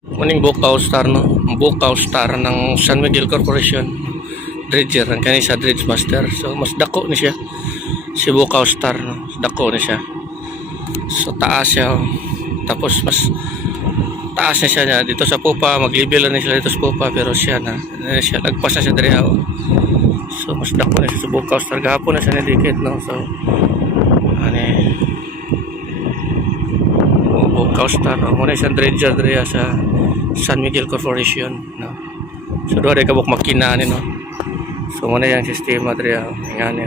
Muning Bukaw Star no, Bukaw Star ng San Miguel Corporation dredger ang kani sa dredge master. So mas dako ni siya si Bukaw Star no, dako ni siya. So taas siya, tapos mas taas na siya dito sa pupa, mag-level na siya dito sa pupa, pero siya na siya lagpas na siya diri ha. So mas dako na siya sa Bukaw Star, gahapon na siya nadikit no. So ani Bukaw Star no, muna siyang dredger diri sa San Miguel Corporation no. So doon ay kabuk makina ni no. So muna yung sistema diri ha, ngani.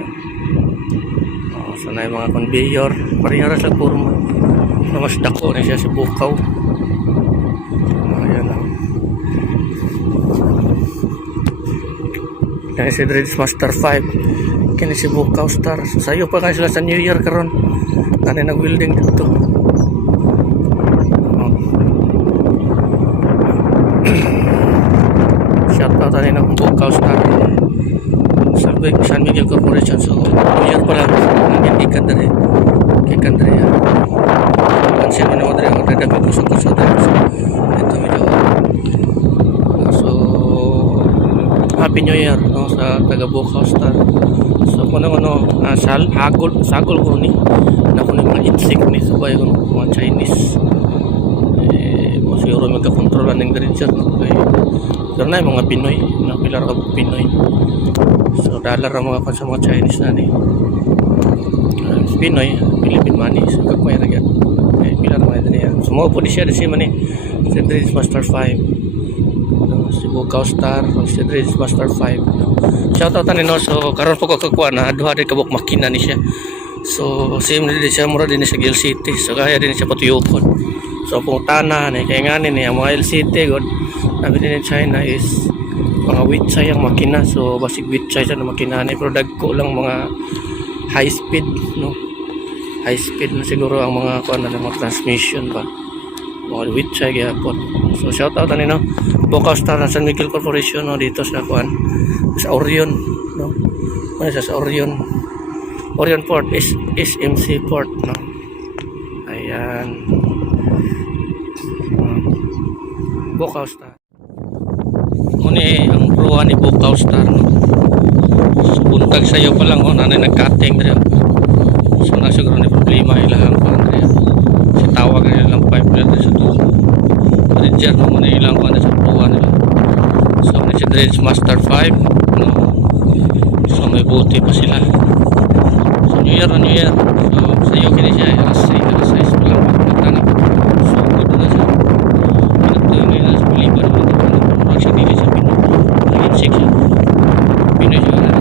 Oh, so na yung mga conveyor, parehara sa forma. So mas dako na siya si Bukaw. Ayan na. Kaya si Dredge Master 5. Kaya si Bukaw Star. So sayo pa kayo sila sa New Year karon. Kaya nag-welding dito. Shout out na ng Bukaw Star. San Miguel Corporation. So New Year pa lang. Hindi ka dali. Kaya ka dali. Pansin mo naman dali. Magdadami kusog-kusog dali. So ito medyo. So Happy New Year no, sa taga Bukaw Star. So kung ano sagol ko ni na kung mga insect ni subay ko mga Chinese mo siguro magkakontrolan ng dredger no, kay pero na yung mga Pinoy na pilar ka Pinoy. So dollar ang mga sa mga Chinese na ni Pinoy Philippine money so kagmay ra gyud kay pilar man diri. So mo po di siya si man ni si Dredge Master 5 si Bukaw Star, si Dredge Master 5. Shout out ni no. So karon po ko kakuha na duha di kabuk makina ni siya. So same din siya mura din sa Gil City. So kaya din siya patuyokon. So pungtana ni kay ngani ni ang mga LCT god. Sabi din in China is mga witsay ang makina. So basig witsay sa makina ni pero dagko lang mga high speed no. High speed na siguro ang mga kuan na mga transmission ba. Mga witsay gyapon. So shout out ani no. Bukaw Star ng San Miguel Corporation no, dito sa kuan sa Orion no. Ano sa Orion Port is SMC Port no. Ayan. Bukaw Star. Muni ang ruwa ni Bukaw Star no. So buntag sayo pa lang oh, nanay nag-cutting diri. So na siguro ni problema ilahang kuan diri. Si tawag nila lang pipe nila sa tubo. Dredger no, muna ilang kuan sa ruwa nila. So ni si Dredge Master 5 no. So may buti pa sila. So New Year. So sayo kini siya alas 6 pa lang magtanap. So good na siya. Ito yung nila sa Pilipan no. Siya dili sa Pinoy. Naging siya. Pinoy siya na.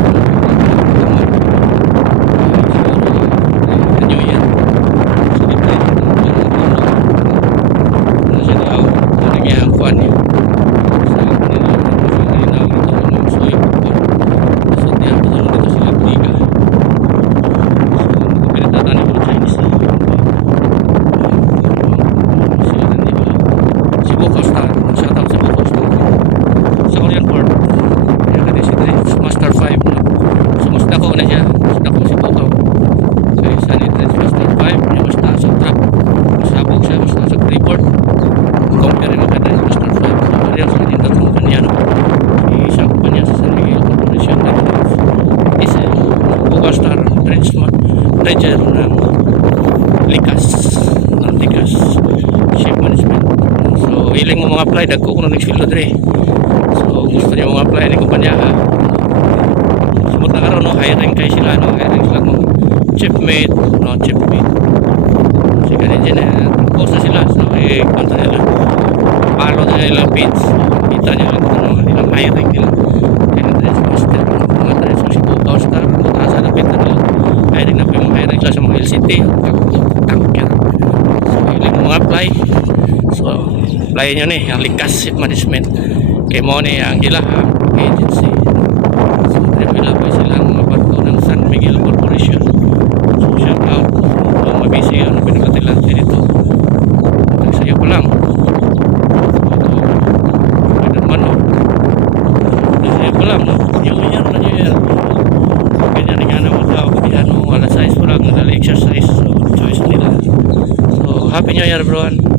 New Year. So dito na siya daw. Nagyang kuan niya. Dredger ng likas ship management. So hiling mo mga apply dagko kuno next field dre. So gusto niyo mga apply ni kumpanya ha. Sumot na karon no, hiring kay sila no, hiring sila mo chipmate no, chipmate. Si kanina na post na sila so konta nila. Palo na nila page. Kita niyo ano nilang hiring nila. Kaya Dredge Master mga Dredge si Bukaw Star sa lapit na nila. Hiring na po yung hiring sa mga LCT tanker. So hiling mga apply. So apply nyo ni ang likas ship management kay mo ni ang ilahang agency. So tripila po silang mga barko ng San Miguel Corporation. So shout out kung mabisi ano pinagatilan dito. Nagsayo ko lang pwede naman no. Nagsayo ko lang no. New Year kanya nga na mo tao ano alas 6 po lang nagdala exercise so choice nila. So happy New Year everyone.